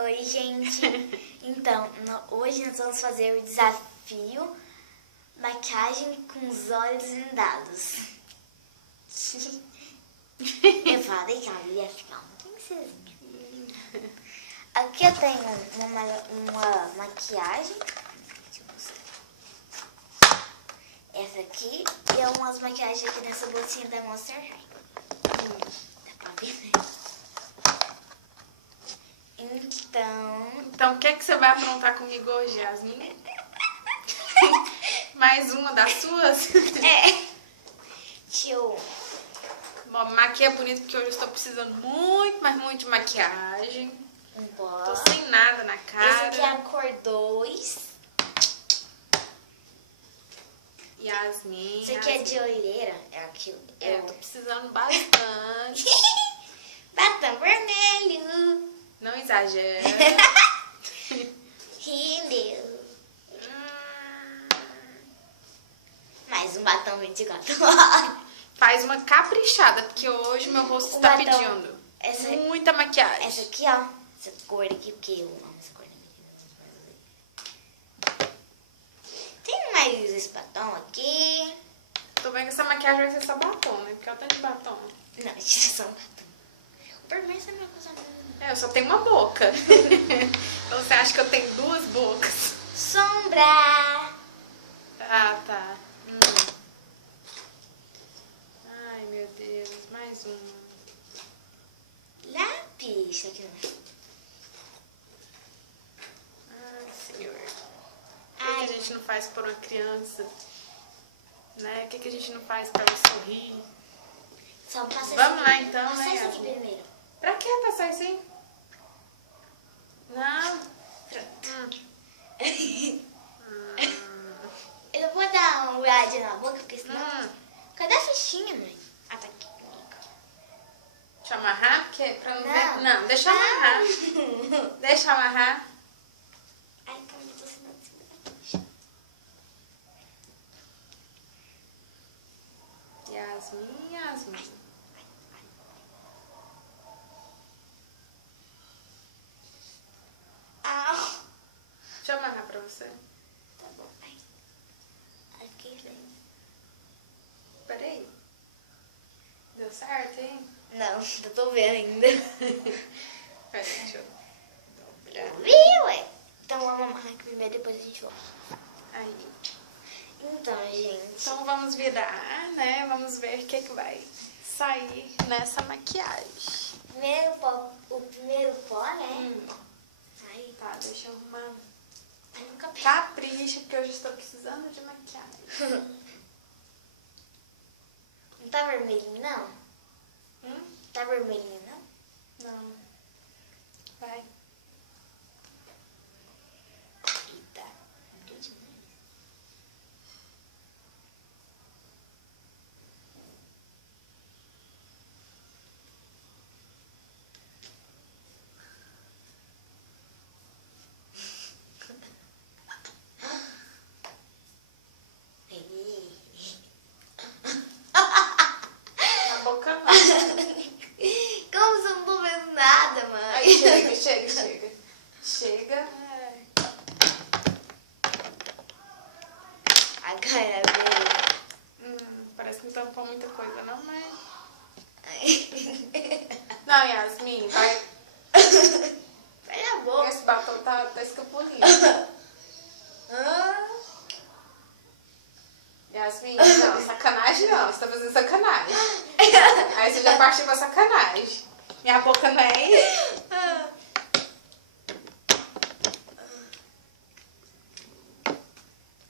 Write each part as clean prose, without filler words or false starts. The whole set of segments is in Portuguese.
Oi, gente. Então, hoje nós vamos fazer o desafio maquiagem com os olhos vendados. Eu falei que ela ia ficar uma princesinha. Aqui eu tenho uma maquiagem. Deixa eu mostrar. Essa aqui e umas maquiagens aqui nessa bolsinha da Monster High. Dá pra ver, né? Então, o que é que você vai aprontar comigo hoje, Yasmin? Mais uma das suas? É. Deixa eu... Bom, maquia bonito porque hoje eu estou precisando muito, mas muito de maquiagem. Tô sem nada na cara. Esse aqui é a cor 2. Yasmin. Esse aqui é de olheira. É aquilo. Eu tô precisando bastante. Batom vermelho. Não exagera. Rendeu. Mais um batom 24 horas. Faz uma caprichada, porque hoje meu rosto está pedindo muita maquiagem. Essa aqui, ó. Essa cor aqui, porque eu amo essa cor da minha. Tem mais esse batom aqui. Tô vendo que essa maquiagem vai ser só batom, né? Porque ela tá de batom. Não, isso é só um batom. O vermelho é minha coisa mesmo. Eu só tenho uma boca. Então você acha que eu tenho duas bocas? Sombra. Ah, tá. Ai, meu Deus. Mais uma. Lápis. Aqui não. Ai, senhor. Por que a gente não faz por uma criança? Né? O que a gente não faz pra ela sorrir? Só passa Vamos lá então, passa né? isso aqui primeiro. Pra que passar isso aí? Não. Eu não vou dar uma olhadinha na boca, porque senão... Cadê a fichinha, mãe? Ah, tá aqui comigo. Deixa eu amarrar, porque pra não ver... Não. Não, deixa eu amarrar. Deixa eu amarrar. Ai, calma, eu tô assinando assim. Yasmin, Yasmin. Au. Deixa eu amarrar pra você. Tá bom, ai. Aqui vem. Peraí. Deu certo, hein? Não, eu tô vendo ainda. Peraí, deixa eu olhar. Viu, ué? Então vamos amarrar aqui primeiro, depois a gente volta. Aí. Então, gente. Então vamos virar, né? Vamos ver o que vai sair nessa maquiagem. O primeiro pó, né? Aí. Tá, deixa eu arrumar. Ai, nunca pego. Capricha, porque hoje estou precisando de maquiagem. Não tá vermelhinho, não? Tá vermelhinho, não? Não. Vai. Eita. A boca não. Como você não tô vendo nada, mãe? Aí, chega. Chega. A cara dele. Parece que não tampou muita coisa, não, mas... Ai. Não, Yasmin, vai. Vai na boca. Esse batom tá escapulindo. Yasmin, não, sacanagem não. Você tá fazendo sacanagem. Aí você já partiu pra sacanagem. Minha boca não é isso?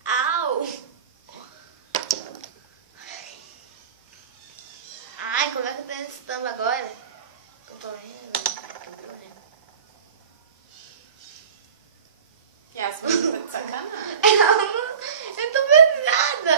Au! Ai, como é que eu tô nesse tambo agora? Eu tô vendo. Yasmin, você tá de sacanagem. Eu não tô vendo nada.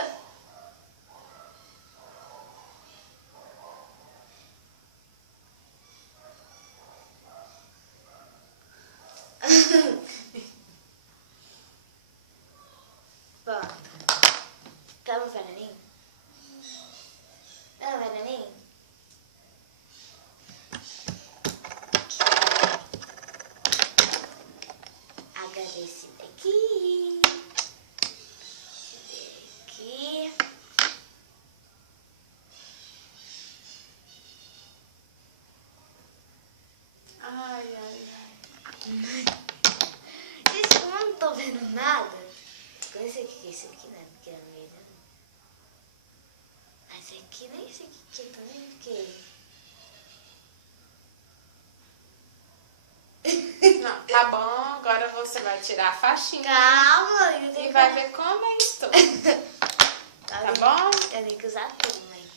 Não, tá bom, agora você vai tirar a faixinha. Calma. E vai ver como é isso. Tá bom? Eu tenho que usar tudo, mãe.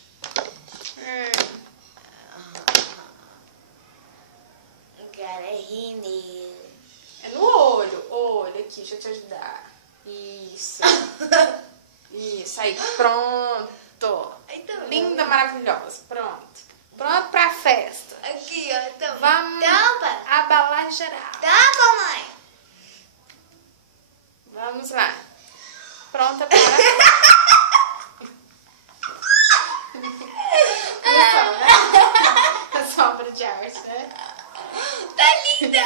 Cara, é rir nele. É no olho. Olho aqui, deixa eu te ajudar. Isso. Isso, aí, pronto. Ai, tá bom. Linda, maravilhosa. Pronto. Pronto pra festa. Aqui, ó. Tá bom. Vamos Tampa. abalar geral. Tampa, mãe. Vamos lá. Pronta para... A sombra de arte, né? Tá linda.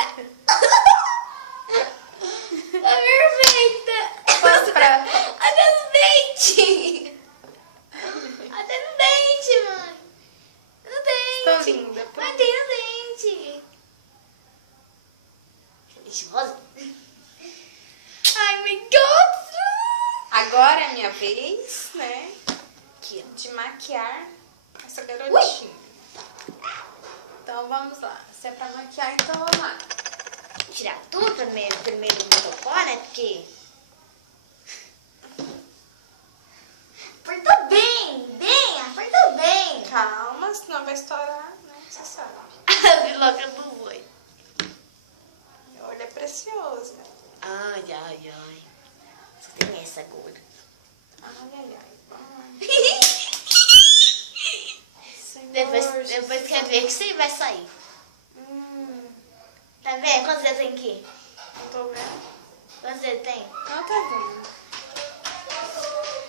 Tá perfeita. Vamos pra... Até no dente. Até no dente, mãe. No dente. Estou linda. Mãe, tem no dente. Rosa. Ai, meu Deus. Agora é a minha vez, né? Aqui, ó. De maquiar essa garotinha. Então vamos lá. Se é pra maquiar, então vamos lá. Vou tirar tudo primeiro no topó, né? Porque... Apertou bem, apertou bem. Calma, senão vai estourar, né? Você sabe. A biloca do boi. Meu olho é precioso, né? Ai, ai, ai. Só tem essa gorda. Ai, ai, ai. Vamos lá. Depois quer ver que você vai sair. Tá vendo? Quantos dedos tem aqui? Não tô vendo. Quantos dedos tem? Não tá vendo.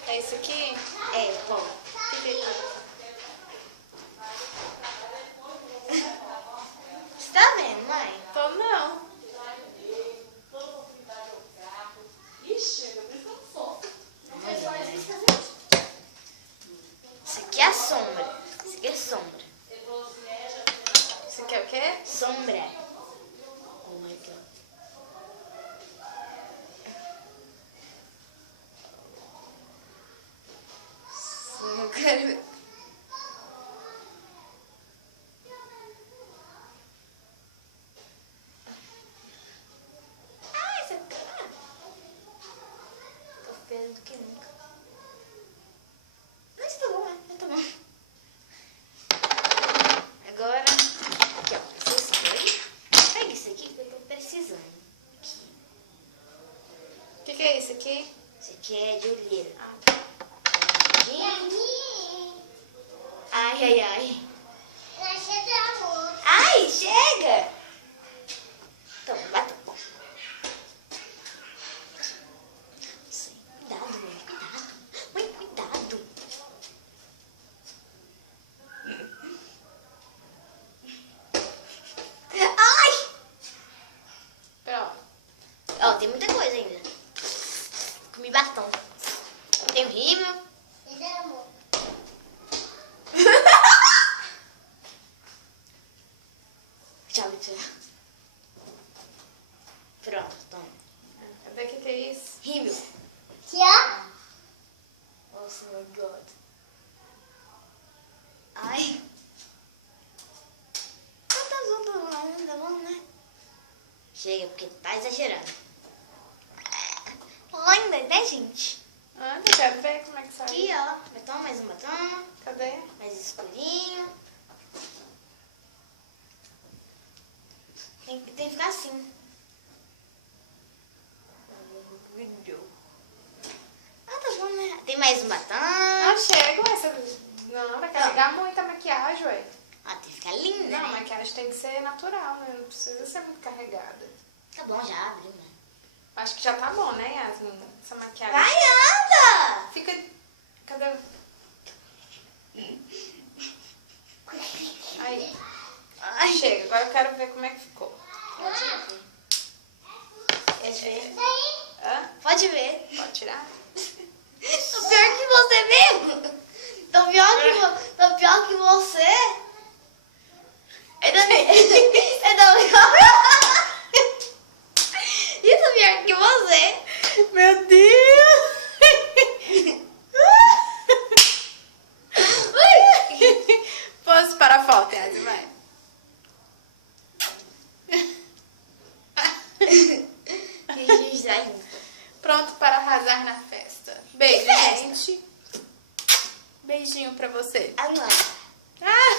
É esse aqui? É, bom. O que tá? Você tá vendo, mãe? Tô não. Isso aqui é a sombra. Isso aqui é sombra. Isso aqui é o quê? Sombra. Oh my God. Eu quero ver. Ai, essa cara. Tô feio do que nunca. Mas tá bom, né? Tá bom. Agora, aqui, ó. Você escolhe. Pega isso aqui que eu tô precisando. O que é isso aqui? Isso aqui é de olheira. Ah, Ai, ai, ai. Ai, chega! Toma, bata. Cuidado, mãe. Cuidado. Mãe, cuidado. Ai! pronto. Ó, tem muita coisa ainda. Comi batom. Tem o rímel. Tchau, tchau. Pronto, toma. Cadê que é isso? Rímel. Nossa, my God. Ai. Quantas outras ainda vão, né? Chega, porque tá exagerando. Ainda, né, gente? Ah, eu quero ver como é que sai. Aqui, ó. Batom, mais um batom. Cadê? Mais escurinho. Tem que ficar assim. Ah, tá bom, né? Tem mais um batom. Não, chega, mas você... Não, vai carregar muita maquiagem, ué. Ah, tem que ficar linda, Não, a né? maquiagem tem que ser natural, né? Não precisa ser muito carregada. Tá bom, já abriu, né? Acho que já tá bom, né, Yasmin? Essa maquiagem. Vai, anda! Fica... Cadê? Aí. Ai, Chega, agora eu quero ver como é que ficou. Pode ver. Pode ver. Hã? Pode ver. Pode tirar? Tô pior que você mesmo. Tô pior que você. Ainda Isso pior que você. Meu Deus! Posso parar a foto, Yasmin? Vai. ainda. Pronto para arrasar na festa. Beijo, Que festa? gente. Beijinho pra você. Ah, não. Ah!